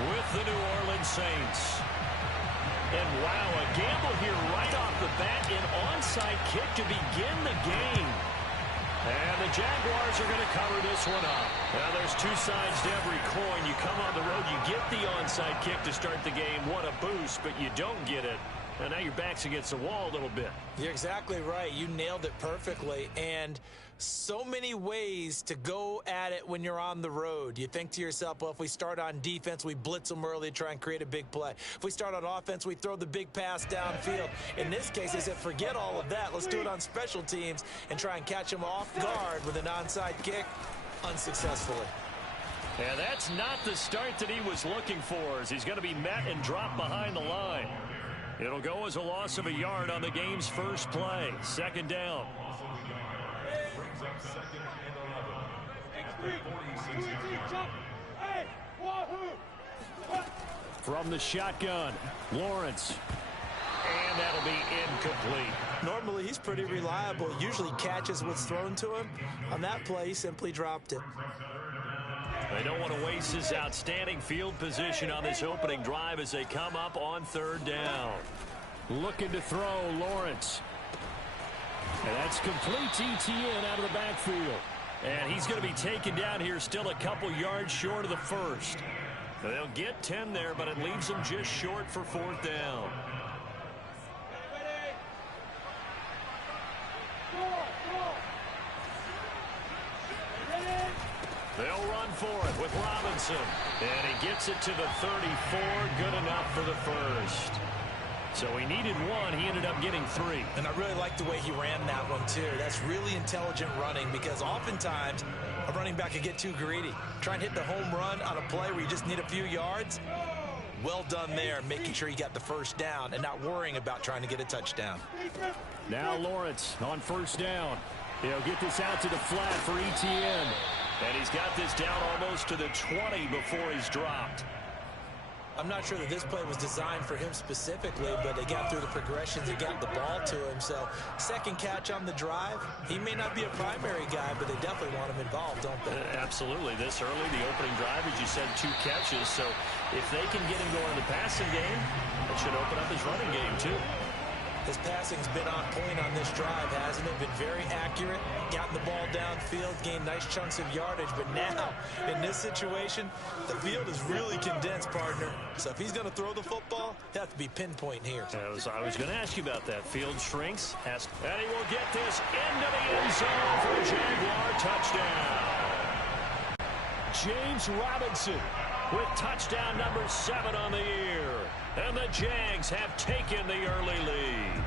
with the New Orleans Saints. And wow, a gamble here right off the bat, an onside kick to begin the game. And the Jaguars are going to cover this one up. Now, there's two sides to every coin. You come on the road, you get the onside kick to start the game. What a boost, but you don't get it. And now your back's against the wall a little bit. You're exactly right. You nailed it perfectly. And so many ways to go at it when you're on the road. You think to yourself, well, if we start on defense, we blitz them early, try and create a big play. If we start on offense, we throw the big pass downfield. In this case, they said, forget all of that. Let's do it on special teams and try and catch them off guard with an onside kick unsuccessfully. And that's not the start that he was looking for, as he's going to be met and dropped behind the line. It'll go as a loss of a yard on the game's first play. Second down. From the shotgun, Lawrence. And that'll be incomplete. Normally, he's pretty reliable. Usually catches what's thrown to him. On that play, he simply dropped it. They don't want to waste his outstanding field position on this opening drive as they come up on third down. Looking to throw, Lawrence. And that's complete ETN out of the backfield. And he's going to be taken down here still a couple yards short of the first. They'll get 10 there, but it leaves them just short for fourth down. They'll run for it with Robinson. And he gets it to the 34. Good enough for the first. So he needed one. He ended up getting 3. And I really like the way he ran that one, too. That's really intelligent running, because oftentimes a running back can get too greedy. Try and hit the home run on a play where you just need a few yards. Well done there, making sure he got the first down and not worrying about trying to get a touchdown. Now Lawrence on first down. He'll get this out to the flat for ETN. And he's got this down almost to the 20 before he's dropped. I'm not sure that this play was designed for him specifically, but they got through the progressions and got the ball to him. So second catch on the drive. He may not be a primary guy, but they definitely want him involved, don't they? Absolutely. This early, the opening drive, as you said, 2 catches. So if they can get him going in the passing game, it should open up his running game too. His passing's been on point on this drive, hasn't it? Been very accurate, gotten the ball downfield, gained nice chunks of yardage. But now, in this situation, the field is really condensed, partner. So if he's going to throw the football, he'll have to be pinpoint here. I was going to ask you about that. Field shrinks. And he will get this into the end zone for a Jaguar touchdown. James Robinson with touchdown number 7 on the year. And the Jags have taken the early lead.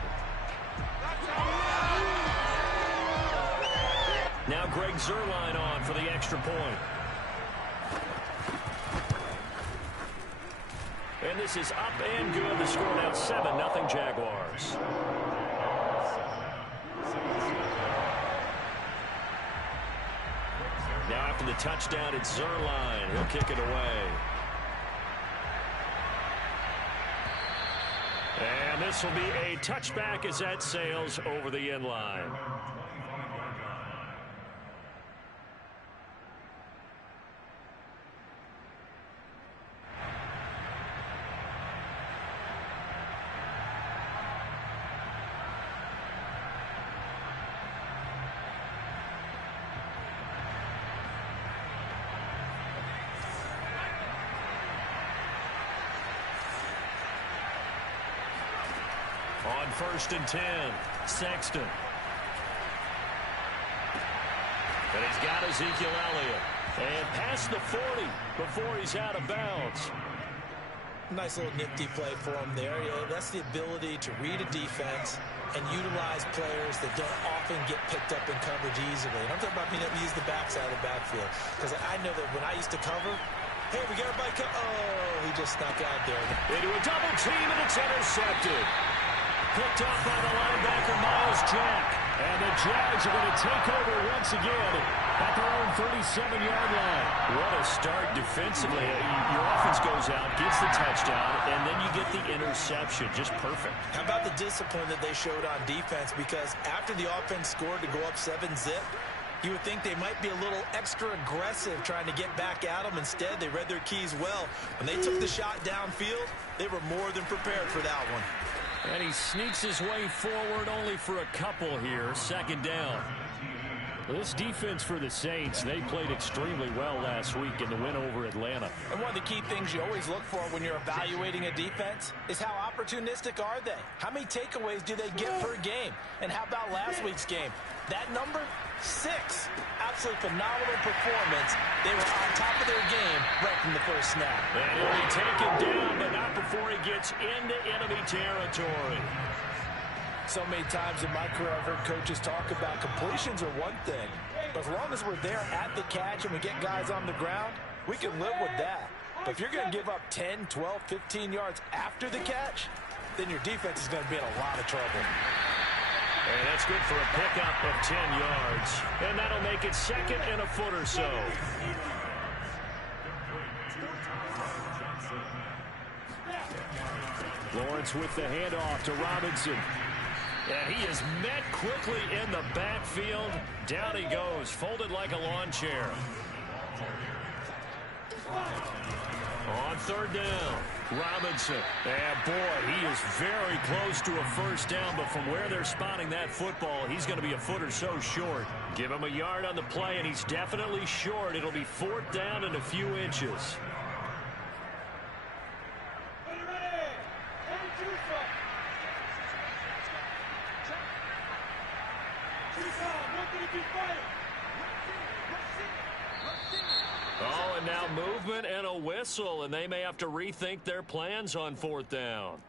Now Greg Zuerlein on for the extra point. And this is up and good. The score now 7-0 Jaguars. Now after the touchdown, it's Zuerlein. He'll kick it away. And this will be a touchback as that sails over the end line. On 1st and 10, Sexton. And he's got Ezekiel Elliott. And past the 40 before he's out of bounds. Nice little nifty play for him there. Yeah, that's the ability to read a defense and utilize players that don't often get picked up in coverage easily. And I'm talking about being able to use the backside of the backfield. Because I know that when I used to cover, hey, we got everybody oh, he just snuck out there. Into a double team, and it's intercepted. Picked up by the linebacker, Miles Jack. And the Jags are going to take over once again at their own 37-yard line. What a start defensively. Your offense goes out, gets the touchdown, and then you get the interception. Just perfect. How about the discipline that they showed on defense? Because after the offense scored to go up 7-zip, You would think they might be a little extra aggressive trying to get back at them. Instead, they read their keys well. When they took the shot downfield, they were more than prepared for that one. And he sneaks his way forward only for a couple here. Second down. This defense for the Saints, they played extremely well last week in the win over Atlanta. And one of the key things you always look for when you're evaluating a defense is how opportunistic are they? How many takeaways do they get per game? And how about last week's game? That number, 6. Absolutely phenomenal performance. They were on top of their game right from the first snap. And he'll be taken down, but not before he gets into enemy territory. So many times in my career, I've heard coaches talk about completions are one thing. But as long as we're there at the catch and we get guys on the ground, we can live with that. But if you're going to give up 10, 12, 15 yards after the catch, then your defense is going to be in a lot of trouble. And that's good for a pickup of 10 yards. And that'll make it second and a foot or so. Lawrence with the handoff to Robinson. And he is met quickly in the backfield. Down he goes, folded like a lawn chair. On third down, Robinson. And boy, he is very close to a first down, but from where they're spotting that football, he's going to be a foot or so short. Give him a yard on the play, and he's definitely short. It'll be fourth down and a few inches. Oh, and now movement and a whistle, and they may have to rethink their plans on fourth down.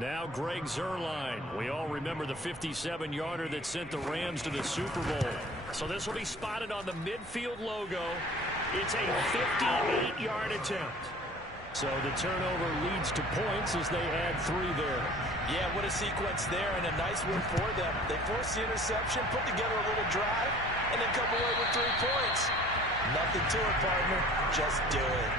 Now Greg Zuerlein. We all remember the 57-yarder that sent the Rams to the Super Bowl. So this will be spotted on the midfield logo. It's a 58-yard attempt. So the turnover leads to points as they add 3 there. Yeah, what a sequence there, and a nice win for them. They forced the interception, put together a little drive, and then come away with 3 points. Nothing to it, partner. Just do it.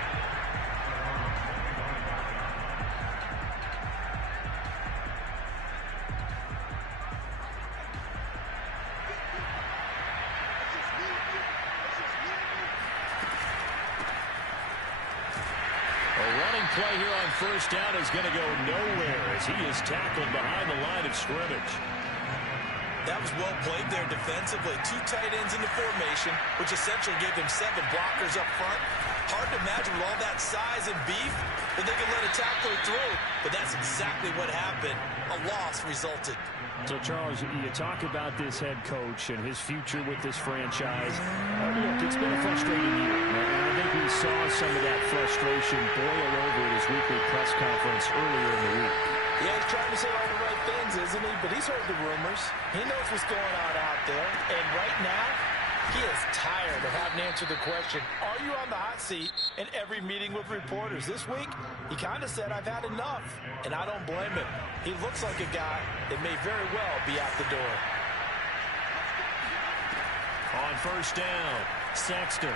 Play here on first down is going to go nowhere as he is tackled behind the line of scrimmage. That was well played there defensively. 2 tight ends in the formation, which essentially gave them 7 blockers up front. Hard to imagine with all that size and beef that they could let a tackler through, but that's exactly what happened. A loss resulted. So, Charles, you talk about this head coach and his future with this franchise. Look, it's been a frustrating year. And I think we saw some of that frustration boil over at his weekly press conference earlier in the week. Yeah, he's trying to say all the right things, isn't he? But he's heard the rumors. He knows what's going on out there. And right now, he is tired of having to answer the question, are you on the hot seat in every meeting with reporters? This week, he kind of said, I've had enough. And I don't blame him. He looks like a guy that may very well be out the door. On first down, Sexton.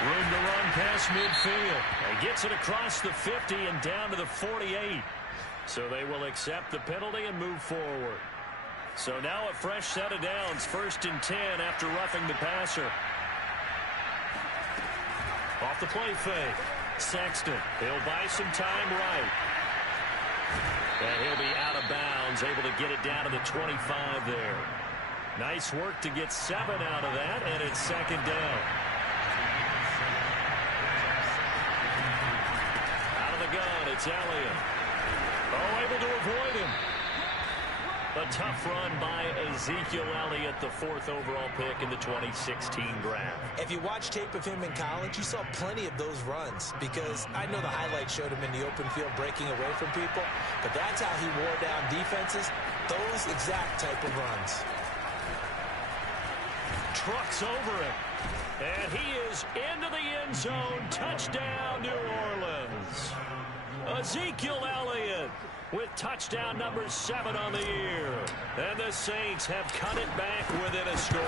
Room to run past midfield. He gets it across the 50 and down to the 48. So they will accept the penalty and move forward. So now a fresh set of downs, 1st and 10 after roughing the passer. Off the play fake. Sexton, he'll buy some time right. And he'll be out of bounds, able to get it down to the 25 there. Nice work to get 7 out of that, and it's 2nd down. Out of the gun, it's Elliott. Oh, able to avoid him. A tough run by Ezekiel Elliott, the 4th overall pick in the 2016 draft. If you watch tape of him in college, you saw plenty of those runs because I know the highlights showed him in the open field breaking away from people, but that's how he wore down defenses, those exact type of runs. Trucks over him, and he is into the end zone. Touchdown, New Orleans. Ezekiel Elliott with touchdown number 7 on the year. And the Saints have cut it back within a score.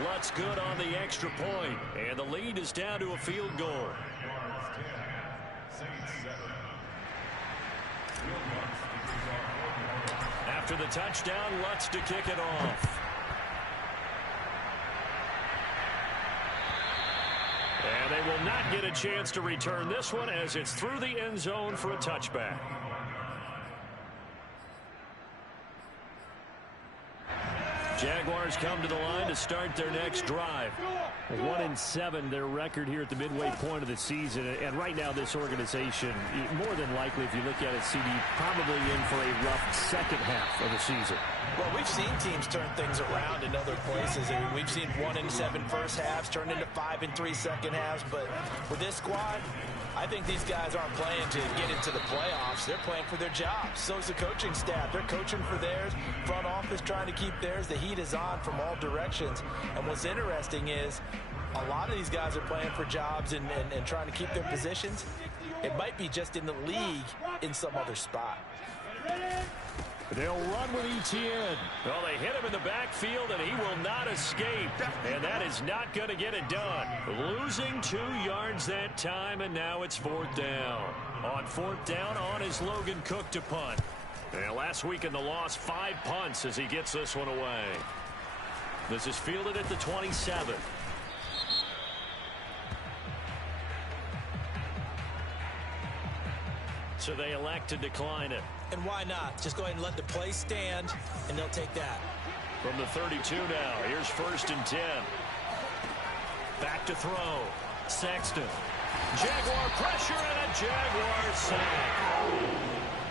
Lutt's good on the extra point, and the lead is down to a field goal. After the touchdown, Lutt's to kick it off. And they will not get a chance to return this one as it's through the end zone for a touchback. Jaguars come to the line to start their next drive. 1-7 their record here at the midway point of the season. And right now this organization, more than likely if you look at it, Siiigh, probably in for a rough second half of the season. Well, we've seen teams turn things around in other places. I mean, we've seen 1-7 first halves turn into 5-3 second halves. But with this squad, I think these guys aren't playing to get into the playoffs. They're playing for their jobs. So's the coaching staff. They're coaching for theirs. Front office trying to keep theirs. The heat is on from all directions. And what's interesting is a lot of these guys are playing for jobs and trying to keep their positions. It might be just in the league in some other spot. They'll run with Etienne. Well, they hit him in the backfield, and he will not escape. And that is not going to get it done. Losing 2 yards that time, and now it's 4th down. On 4th down, on is Logan Cook to punt. And last week in the loss, 5 punts as he gets this one away. This is fielded at the 27. So they elect to decline it. And why not? Just go ahead and let the play stand, and they'll take that. From the 32 now, here's 1st and 10. Back to throw. Sexton. Jaguar pressure and a Jaguar sack.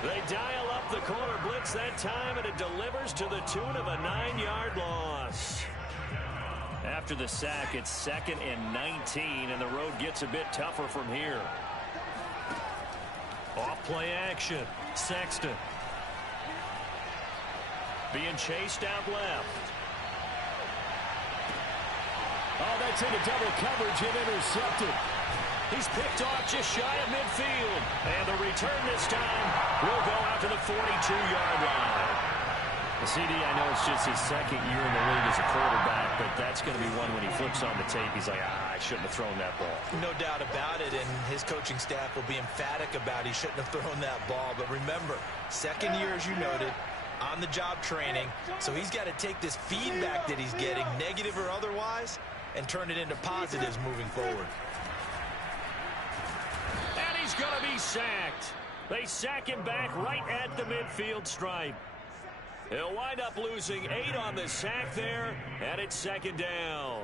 They dial up the corner blitz that time, and it delivers to the tune of a 9-yard loss. After the sack, it's 2nd and 19, and the road gets a bit tougher from here. Off play action. Sexton. Being chased out left. Oh, that's into double coverage and intercepted. He's picked off just shy of midfield. And the return this time will go out to the 42-yard line. Siiigh, I know it's just his 2nd year in the league as a quarterback, but that's going to be one when he flips on the tape. He's like, I shouldn't have thrown that ball. No doubt about it, and his coaching staff will be emphatic about he shouldn't have thrown that ball. But remember, 2nd year, as you noted, on-the-job training, so he's got to take this feedback that he's getting, negative or otherwise, and turn it into positives moving forward. And he's going to be sacked. They sack him back right at the midfield stripe. He'll wind up losing 8 on the sack there, and it's 2nd down.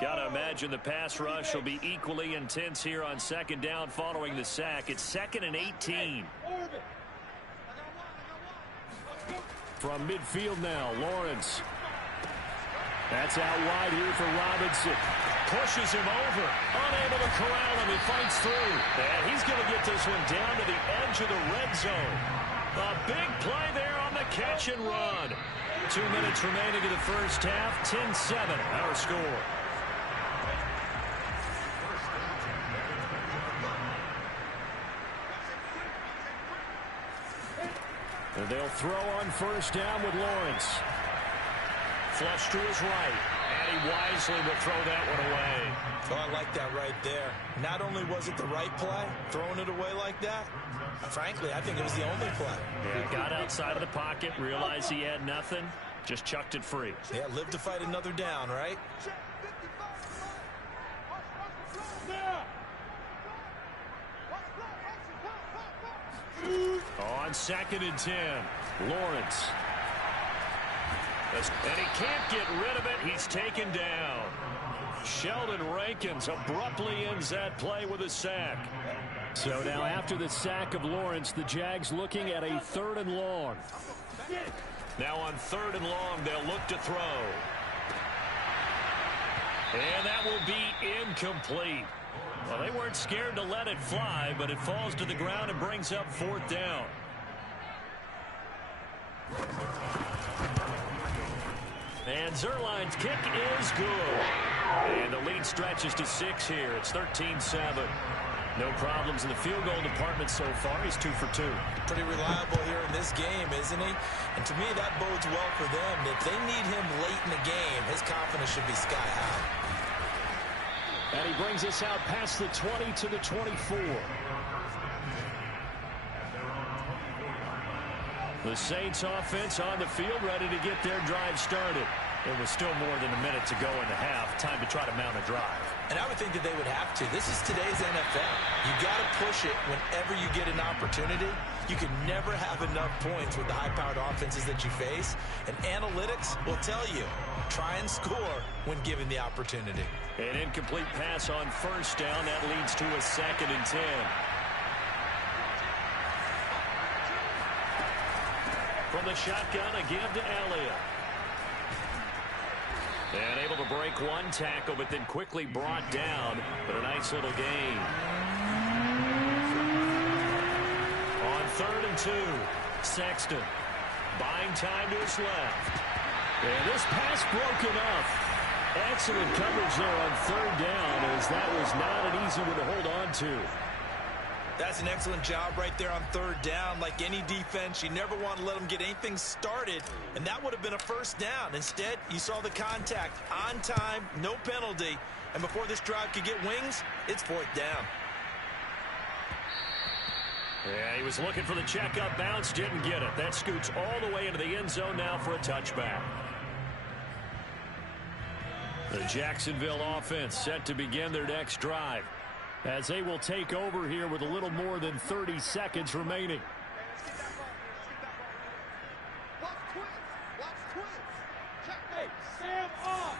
Gotta imagine the pass rush will be equally intense here on 2nd down following the sack. It's 2nd and 18. From midfield now, Lawrence. That's out wide here for Robinson. Pushes him over. Unable to corral him. He fights through. And he's going to get this one down to the edge of the red zone. A big play there on the catch and run. 2 minutes remaining in the first half. 10-7 our score. And they'll throw on 1st down with Lawrence. Flush to his right, and he wisely will throw that one away. Oh, I like that right there. Not only was it the right play, throwing it away like that, frankly, I think it was the only play. Yeah, got outside of the pocket, realized he had nothing, just chucked it free. Yeah, live to fight another down, right? On 2nd and 10, Lawrence. And he can't get rid of it. He's taken down. Sheldon Rankins abruptly ends that play with a sack. So now after the sack of Lawrence, the Jags looking at a 3rd and long. Now on 3rd and long, they'll look to throw. And that will be incomplete. Well, they weren't scared to let it fly, but it falls to the ground and brings up 4th down. And Zerline's kick is good. And the lead stretches to 6 here. It's 13-7. No problems in the field goal department so far. He's 2 for 2. Pretty reliable here in this game, isn't he? And to me, that bodes well for them. If they need him late in the game, his confidence should be sky high. And he brings us out past the 20 to the 24. The Saints offense on the field, ready to get their drive started. There was still more than a minute to go in the half. Time to try to mount a drive. And I would think that they would have to. This is today's NFL. You got to push it whenever you get an opportunity. You can never have enough points with the high-powered offenses that you face. And analytics will tell you, try and score when given the opportunity. An incomplete pass on first down. That leads to a 2nd and 10. From the shotgun, a give to Elliott. And able to break one tackle, but then quickly brought down. But a nice little gain. On 3rd and 2, Sexton buying time to his left. And this pass broken up. Excellent coverage there on 3rd down, as that was not an easy one to hold on to. That's an excellent job right there on 3rd down. Like any defense, you never want to let them get anything started, and that would have been a first down. Instead, you saw the contact on time, no penalty, and before this drive could get wings, it's 4th down. Yeah, he was looking for the checkup bounce, didn't get it. That scoots all the way into the end zone now for a touchback. The Jacksonville offense set to begin their next drive, as they will take over here with a little more than 30 seconds remaining. Hey, Sam off.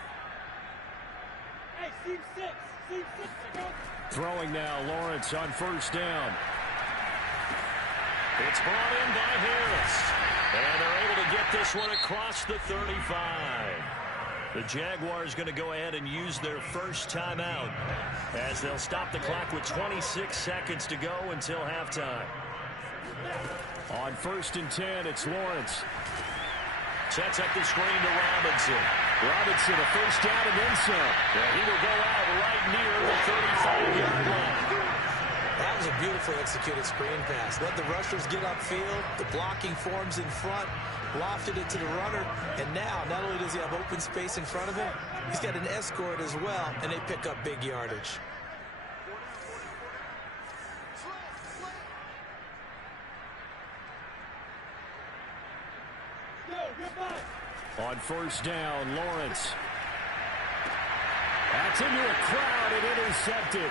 Hey, Siiigh 6. Siiigh 6. Throwing now, Lawrence on first down. It's brought in by Harris. And they're able to get this one across the 35. The Jaguars going to go ahead and use their first timeout, as they'll stop the clock with 26 seconds to go until halftime. On 1st and 10, it's Lawrence. Sets up the screen to Robinson. Robinson, a first down and then some. And he will go out right near the 35-yard line. That was a beautifully executed screen pass. Let the rushers get upfield. The blocking forms in front. Lofted it to the runner. And now, not only does he have open space in front of him, he's got an escort as well, and they pick up big yardage. On first down, Lawrence. That's into a crowd and intercepted.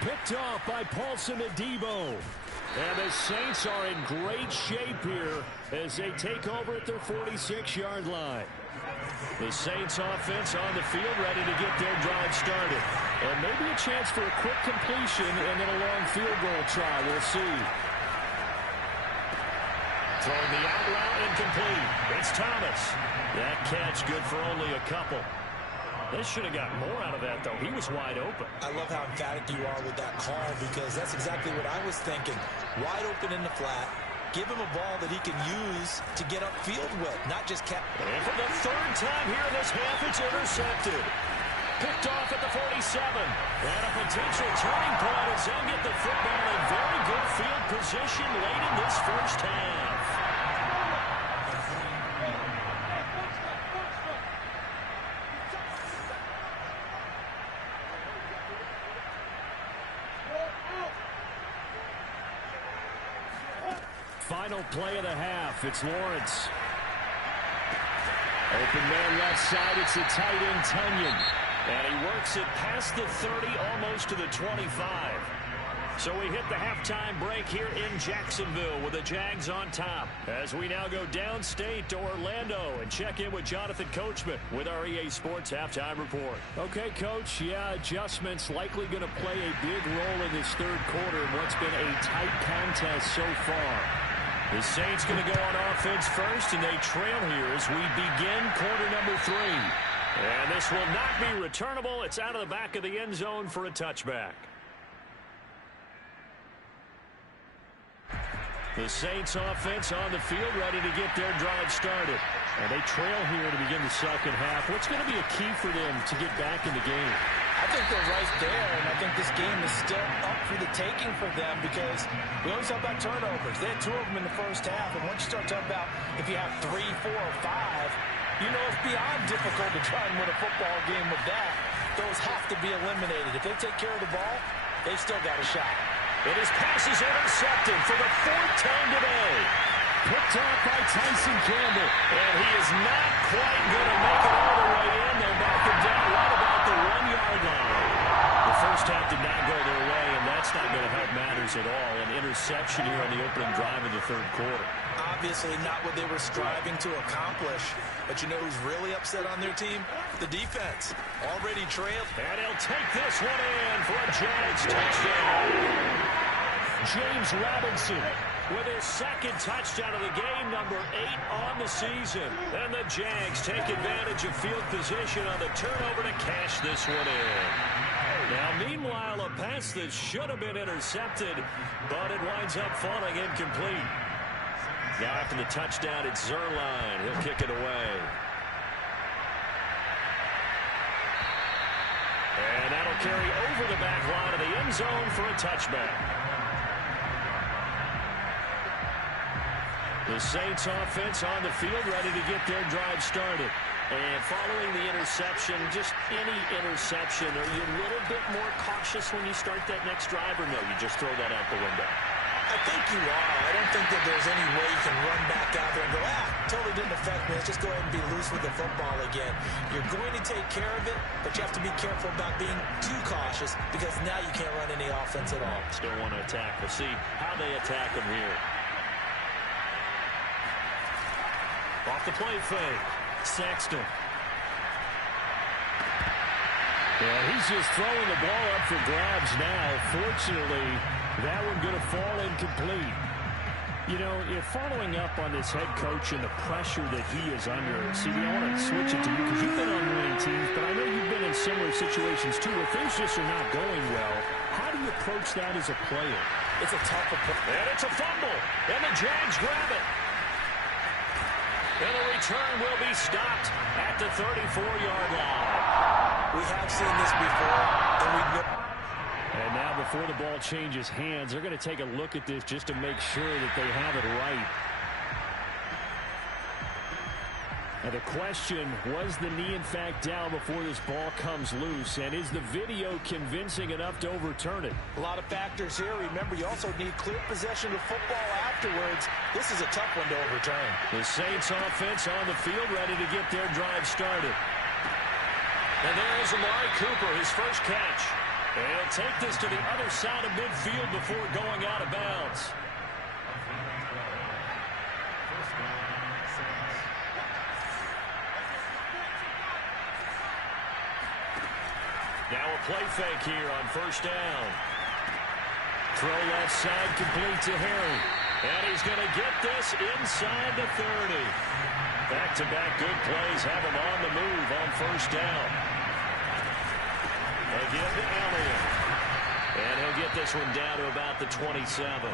Picked off by Paulson Adebo. And the Saints are in great shape here as they take over at their 46-yard line. The Saints offense on the field, ready to get their drive started. And maybe a chance for a quick completion and then a long field goal try. We'll see. Throwing the out route, incomplete. It's Thomas. That catch good for only a couple. They should have got more out of that, though. He was wide open. I love how emphatic you are with that call, because that's exactly what I was thinking. Wide open in the flat. Give him a ball that he can use to get upfield with, not just catch. And for the 3rd time here in this half, it's intercepted. Picked off at the 47. And a potential turning point as they'll get the football in very good field position late in this first half. Final play of the half. It's Lawrence. Open man left side. It's the tight end, Tunyon. And he works it past the 30, almost to the 25. So we hit the halftime break here in Jacksonville with the Jags on top, as we now go downstate to Orlando and check in with Jonathan Coachman with our EA Sports Halftime Report. Okay, Coach, yeah, adjustments likely going to play a big role in this 3rd quarter in what's been a tight contest so far. The Saints going to go on offense first, and they trail here as we begin quarter number 3. And this will not be returnable. It's out of the back of the end zone for a touchback. The Saints offense on the field, ready to get their drive started. And they trail here to begin the second half. What's going to be a key for them to get back in the game? I think they're right there, and I think this game is still up for the taking for them because we always talk about turnovers. They had 2 of them in the first half, and once you start talking about if you have 3, 4, or 5, you know it's beyond difficult to try and win a football game with that. Those have to be eliminated. If they take care of the ball, they've still got a shot. And his pass is intercepted for the 4th time today. Picked off by Tyson Campbell. And he is not quite going to make it all the way in. They'll knock him down right about the 1-yard line. The first half did not go their way, and that's not going to help matters at all. An interception here on the opening drive of the 3rd quarter. Obviously not what they were striving to accomplish. But you know who's really upset on their team? The defense. Already trailed. And he'll take this one in for a Jags touchdown. James Robinson with his 2nd touchdown of the game, number 8 on the season. And the Jags take advantage of field position on the turnover to cash this one in. Now, meanwhile, a pass that should have been intercepted, but it winds up falling incomplete. Now, after the touchdown, it's Zuerlein. He'll kick it away. And that'll carry over the back line of the end zone for a touchback. The Saints offense on the field, ready to get their drive started. And following the interception, just any interception, are you a little bit more cautious when you start that next drive, or no, you just throw that out the window? I think you are. I don't think that there's any way you can run back out there and go, totally didn't affect me. Let's just go ahead and be loose with the football again. You're going to take care of it, but you have to be careful about being too cautious because now you can't run any offense at all. Still want to attack. We'll see how they attack them here. Off the play fake. Sexton. Yeah, he's just throwing the ball up for grabs now. Fortunately, that one going to fall incomplete. You know, if following up on this head coach and the pressure that he is under, Siiigh, I want to switch it to you because you've been on winning teams, but I know you've been in similar situations too where things just are not going well. How do you approach that as a player? It's a tough approach. And it's a fumble. And the Jags grab it. And the return will be stopped at the 34-yard line. We have seen this before, and we know. And now before the ball changes hands, they're going to take a look at this just to make sure that they have it right. Now the question, was the knee in fact down before this ball comes loose? And is the video convincing enough to overturn it? A lot of factors here. Remember, you also need clear possession of football afterwards. This is a tough one to overturn. The Saints offense on the field ready to get their drive started. And there is Amari Cooper, his first catch. And he'll take this to the other side of midfield before going out of bounds. Now a play fake here on first down. Throw left side complete to Harry. And he's going to get this inside the 30. Back-to-back good plays have him on the move on first down. Again to Elliott. And he'll get this one down to about the 27.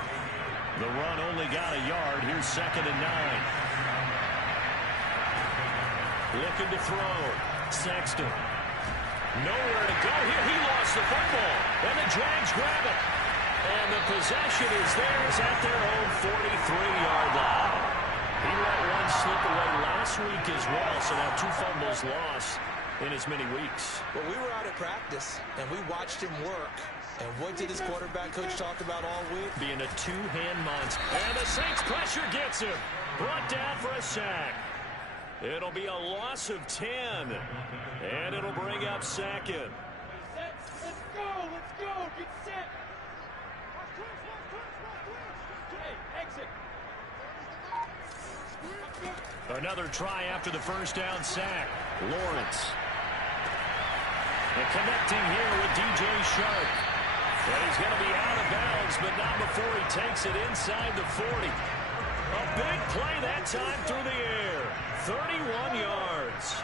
The run only got a yard. Here's 2nd and 9. Looking to throw. Sexton. Nowhere to go here. He lost the football. And the Jags grab it. And the possession is theirs at their own 43-yard line. He let one slip away last week as well, so now 2 fumbles lost in as many weeks. Well, we were out at practice, and we watched him work. And what did his quarterback coach talk about all week? Being a 2-hand monster. And the Saints pressure gets him. Brought down for a sack. It'll be a loss of 10. And it'll bring up 2nd. Let's go, get set. Hey, exit. Another try after the first down sack. Lawrence. And connecting here with DJ Shark. And he's going to be out of bounds, but not before he takes it inside the 40. A big play that time through the air. 31 yards.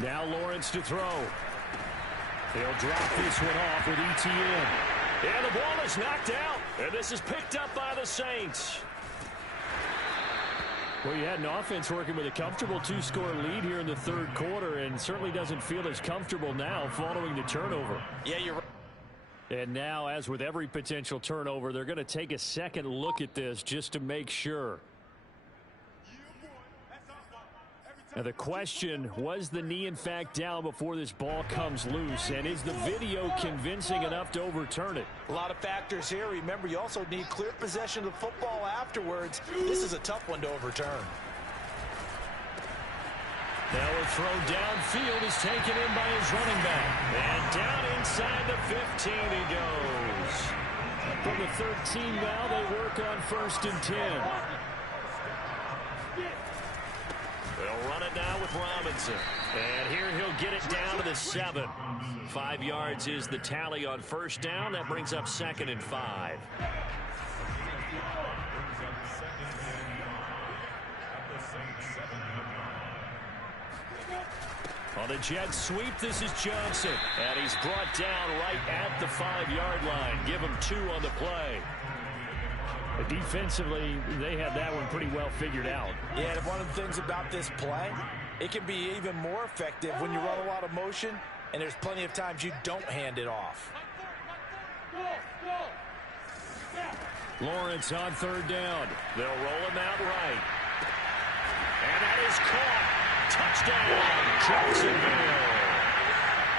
Now Lawrence to throw. He'll drop this one off with ETN. And the ball is knocked out. And this is picked up by the Saints. Well, you had an offense working with a comfortable 2-score lead here in the third quarter, and certainly doesn't feel as comfortable now following the turnover. Yeah, you're right. And now, as with every potential turnover, they're going to take a second look at this just to make sure. Now the question, was the knee in fact down before this ball comes loose? And is the video convincing enough to overturn it? A lot of factors here. Remember, you also need clear possession of the football afterwards. This is a tough one to overturn. Now a throw downfield is taken in by his running back. And down inside the 15 he goes. From the 13 now, they work on 1st and 10. They'll run it now with Robinson. And here he'll get it down to the 7. 5 yards is the tally on 1st down. That brings up 2nd and 5. On the jet sweep, this is Johnson. And he's brought down right at the 5-yard line. Give him 2 on the play. Defensively, they had that one pretty well figured out. Yeah, and one of the things about this play, it can be even more effective when you run a lot of motion, and there's plenty of times you don't hand it off. Lawrence on 3rd down. They'll roll him out right. And that is caught. Touchdown, Jacksonville.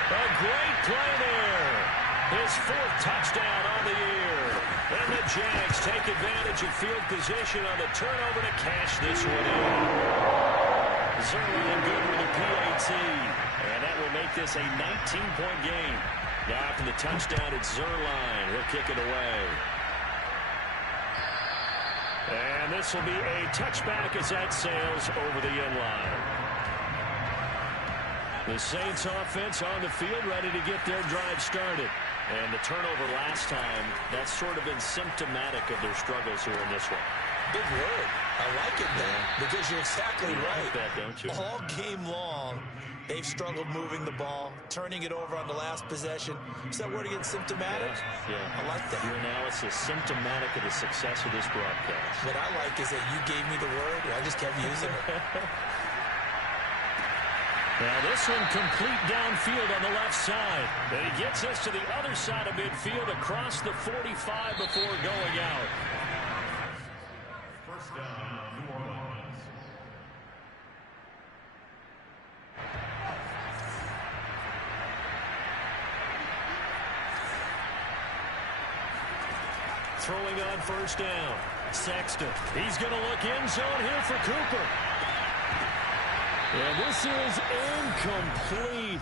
A great play there. His 4th touchdown on the year. And the Jags take advantage of field position on the turnover to cash this one in. Zerline good with a PAT. And that will make this a 19-point game. Now after the touchdown, it's Zerline. He'll kick it away. And this will be a touchback as that sails over the end line. The Saints offense on the field ready to get their drive started. And the turnover last time, that's sort of been symptomatic of their struggles here in this one. Big word. I like it, though, because you're exactly right. Like that, don't you? All game long, they've struggled moving the ball, turning it over on the last possession. Is that word again, symptomatic? Yeah. I like that. Your analysis, symptomatic of the success of this broadcast. What I like is that you gave me the word, and I just kept using it. Now this one complete downfield on the left side. And he gets us to the other side of midfield across the 45 before going out. First down, New Orleans. Throwing on 1st down. Sexton. He's going to look end zone here for Cooper. And this is incomplete.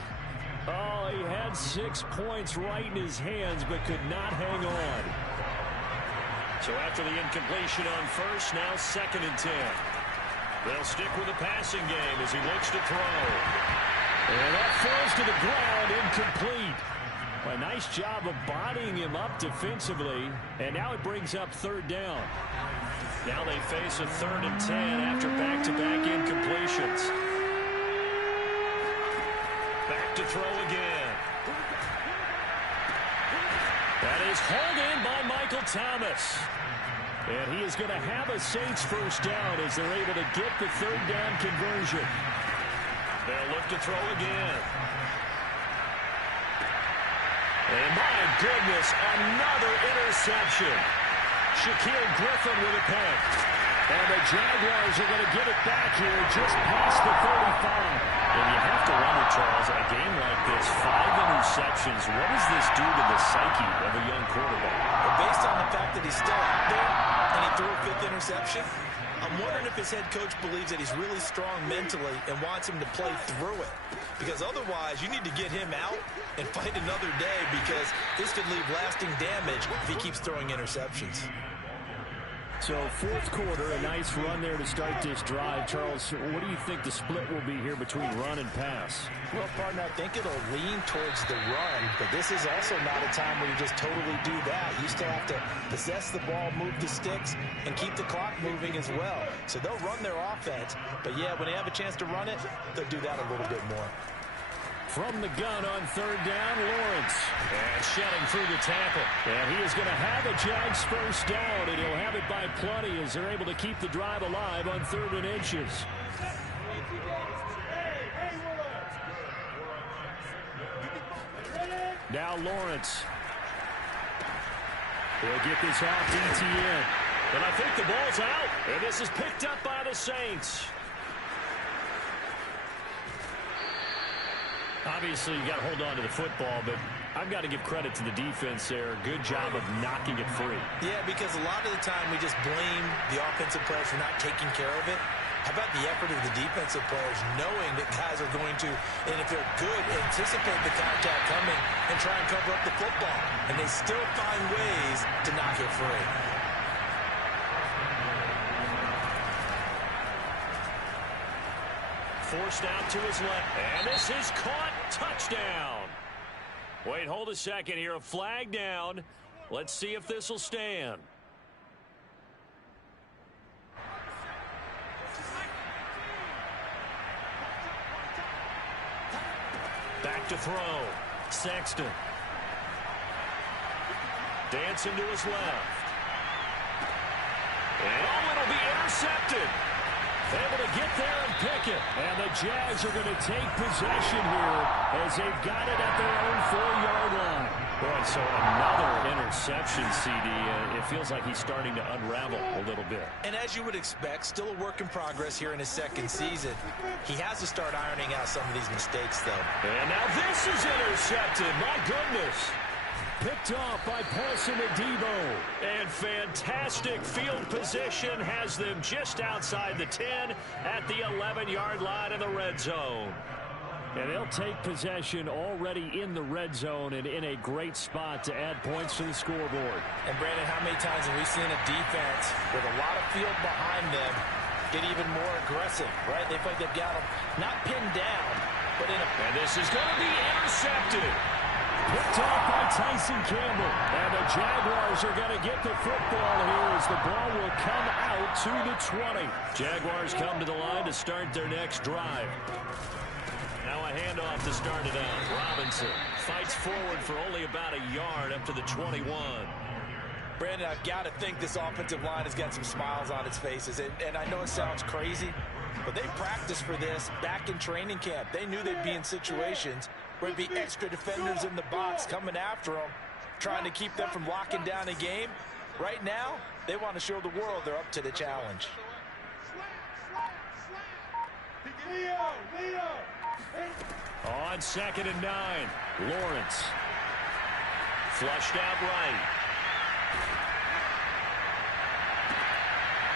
Oh, he had 6 points right in his hands, but could not hang on. So after the incompletion on 1st, now 2nd and 10. They'll stick with the passing game as he looks to throw. And that falls to the ground, incomplete. A nice job of bodying him up defensively, and now it brings up 3rd down. Now they face a 3rd and 10 after back-to-back incompletions. Back to throw again. That is hauled in by Michael Thomas. And he is going to have a Saints 1st down as they're able to get the 3rd down conversion. They'll look to throw again. And my goodness, another interception. Shaquille Griffin with a pick. And the Jaguars are going to get it back here just past the 35. And you have to wonder, Charles, a game like this, 5 interceptions, what does this do to the psyche of a young quarterback? Well, based on the fact that he's still out there and he threw a 5th interception, I'm wondering if his head coach believes that he's really strong mentally and wants him to play through it. Because otherwise, you need to get him out and fight another day, because this could leave lasting damage if he keeps throwing interceptions. So 4th quarter, a nice run there to start this drive. Charles, what do you think the split will be here between run and pass? Well, partner, I think it'll lean towards the run, but this is also not a time where you just totally do that. You still have to possess the ball, move the sticks, and keep the clock moving as well. So they'll run their offense, but yeah, when they have a chance to run it, they'll do that a little bit more. From the gun on third down, Lawrence. And shedding through the tackle. And he is going to have a Jags first down, and he'll have it by plenty as they're able to keep the drive alive on 3rd and inches. Now Lawrence. He'll get this off DTN. And I think the ball's out. And this is picked up by the Saints. Obviously, you got to hold on to the football, but I've got to give credit to the defense there. Good job of knocking it free. Yeah, because a lot of the time we just blame the offensive players for not taking care of it. How about the effort of the defensive players knowing that guys are going to, and if they're good, anticipate the contact coming and try and cover up the football. And they still find ways to knock it free. Forced out to his left. And this is caught. Touchdown. Wait, hold a second here. A flag down. Let's see if this will stand. Back to throw. Sexton. Dancing to his left. And oh, it'll be intercepted. Able to get there and pick it. And the Jags are going to take possession here as they've got it at their own 4-yard line. Boy, so another interception, CD. It feels like he's starting to unravel a little bit. And as you would expect, still a work in progress here in his second season. He has to start ironing out some of these mistakes, though. And now this is intercepted. My goodness. Picked off by Paulson Adebo. And fantastic field position has them just outside the 10 at the 11-yard line in the red zone. And they'll take possession already in the red zone and in a great spot to add points to the scoreboard. And, Brandon, how many times have we seen a defense with a lot of field behind them get even more aggressive, right? They feel like they've got them not pinned down, but in a... And this is going to be intercepted. Picked off by Tyson Campbell. And the Jaguars are going to get the football here as the ball will come out to the 20. Jaguars come to the line to start their next drive. Now a handoff to start it out. Robinson fights forward for only about a yard up to the 21. Brandon, I've got to think this offensive line has got some smiles on its faces. And I know it sounds crazy, but they practiced for this back in training camp. They knew they'd be in situations where there'd be extra defenders in the box coming after them, trying to keep them from locking down a game. Right now, they want to show the world they're up to the challenge. On 2nd and 9, Lawrence. Flushed out right.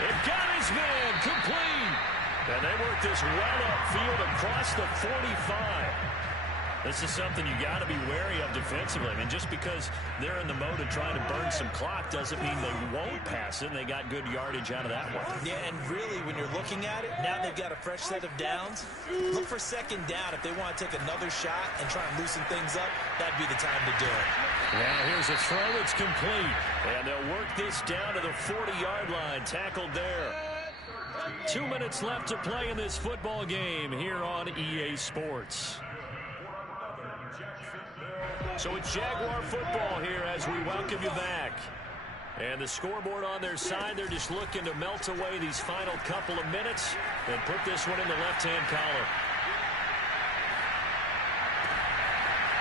It got his man complete. And they work this well upfield across the 45. This is something you got to be wary of defensively. I mean, just because they're in the mode of trying to burn some clock doesn't mean they won't pass it. And they got good yardage out of that one. Yeah, and really, when you're looking at it, now they've got a fresh set of downs. Look for 2nd down. If they want to take another shot and try and loosen things up, that'd be the time to do it. Now here's a throw. It's complete. And they'll work this down to the 40-yard line. Tackled there. 2 minutes left to play in this football game here on EA Sports. So it's Jaguar football here as we welcome you back. And the scoreboard on their side, they're just looking to melt away these final couple of minutes and put this one in the left-hand column.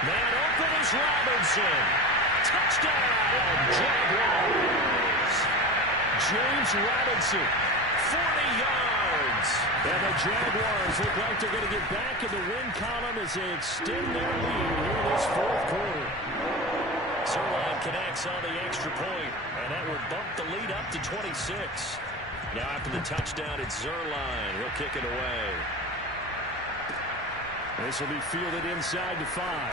Man open is Robinson. Touchdown, Jaguars. James Robinson. 40 yards. And the Jaguars look like they're going to get back in the win column as they extend their lead here in this 4th quarter. Zerline connects on the extra point, and that will bump the lead up to 26. Now after the touchdown, it's Zerline. He'll kick it away. This will be fielded inside the 5.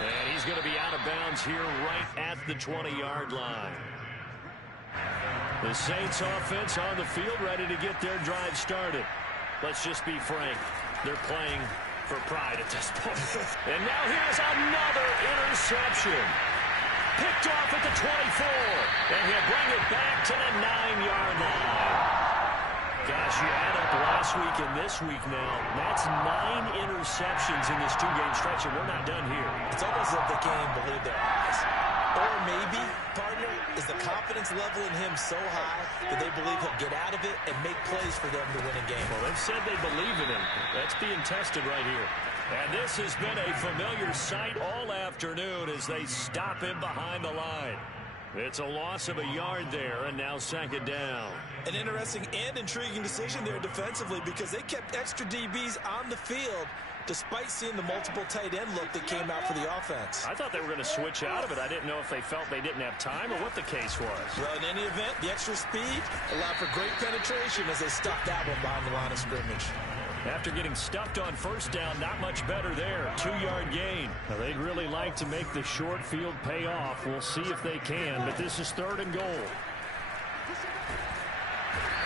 And he's going to be out of bounds here right at the 20-yard line. The Saints offense on the field ready to get their drive started. Let's just be frank. They're playing for pride at this point. And now here's another interception. Picked off at the 24. And he'll bring it back to the 9-yard line. Gosh, you add up last week and this week now. That's 9 interceptions in this 2-game stretch, and we're not done here. It's almost like they can't even believe their eyes. Or maybe, partner, is the confidence level in him so high that they believe he'll get out of it and make plays for them to win a game. Well, they've said they believe in him. That's being tested right here. And this has been a familiar sight all afternoon as they stop him behind the line. It's a loss of a yard there, and now 2nd down. An interesting and intriguing decision there defensively because they kept extra DBs on the field despite seeing the multiple tight end look that came out for the offense. I thought they were going to switch out of it. I didn't know if they felt they didn't have time or what the case was. Well, in any event, the extra speed allowed for great penetration as they stuffed that one behind the line of scrimmage. After getting stuffed on 1st down, not much better there. 2-yard gain. Now, they'd really like to make the short field pay off. We'll see if they can, but this is 3rd and goal.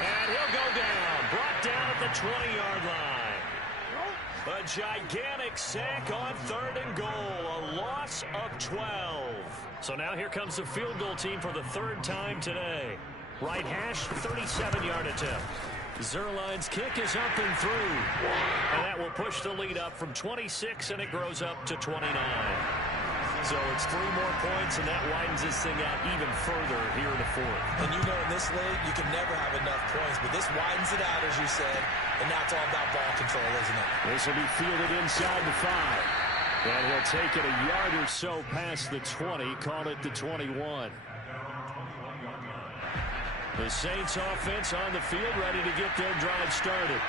And he'll go down. Brought down at the 20-yard line. A gigantic sack on 3rd and goal. A loss of 12. So now here comes the field goal team for the 3rd time today. Right hash, 37-yard attempt. Zerline's kick is up and through. And that will push the lead up from 26, and it grows up to 29. So it's 3 more points, and that widens this thing out even further here in the 4th. And you know in this league, you can never have enough points, but this widens it out, as you said, and now it's all about ball control, isn't it? This will be fielded inside the 5. And he'll take it a yard or so past the 20, call it the 21. The Saints offense on the field, ready to get their drive started.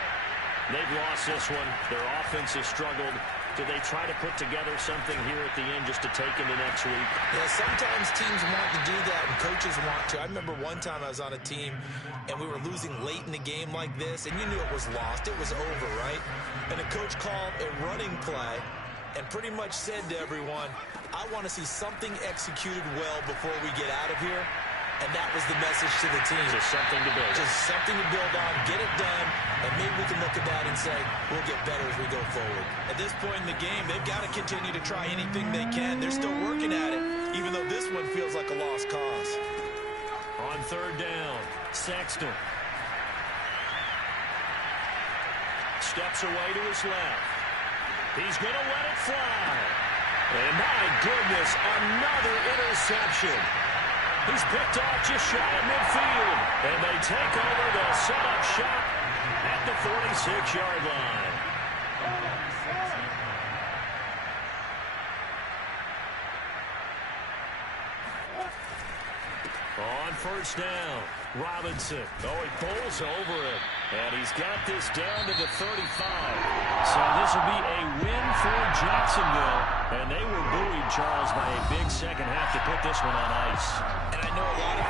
They've lost this one. Their offense has struggled. Do they try to put together something here at the end just to take into next week? Yeah, sometimes teams want to do that and coaches want to. I remember one time I was on a team and we were losing late in the game like this, and you knew it was lost. It was over, right? And the coach called a running play and pretty much said to everyone, I want to see something executed well before we get out of here. And that was the message to the team. Just something to build. Just something to build on, get it done, and maybe we can look at that and say, we'll get better as we go forward. At this point in the game, they've got to continue to try anything they can. They're still working at it, even though this one feels like a lost cause. On 3rd down, Sexton. Steps away to his left. He's going to let it fly. And my goodness, another interception. He's picked off just shy of midfield. And they take over. They'll set up shop at the 46-yard line. On 1st down, Robinson. Oh, he pulls over him. And he's got this down to the 35. So this will be a win for Jacksonville. And they were buoyed, Charles, by a big second half to put this one on ice. And I know a lot of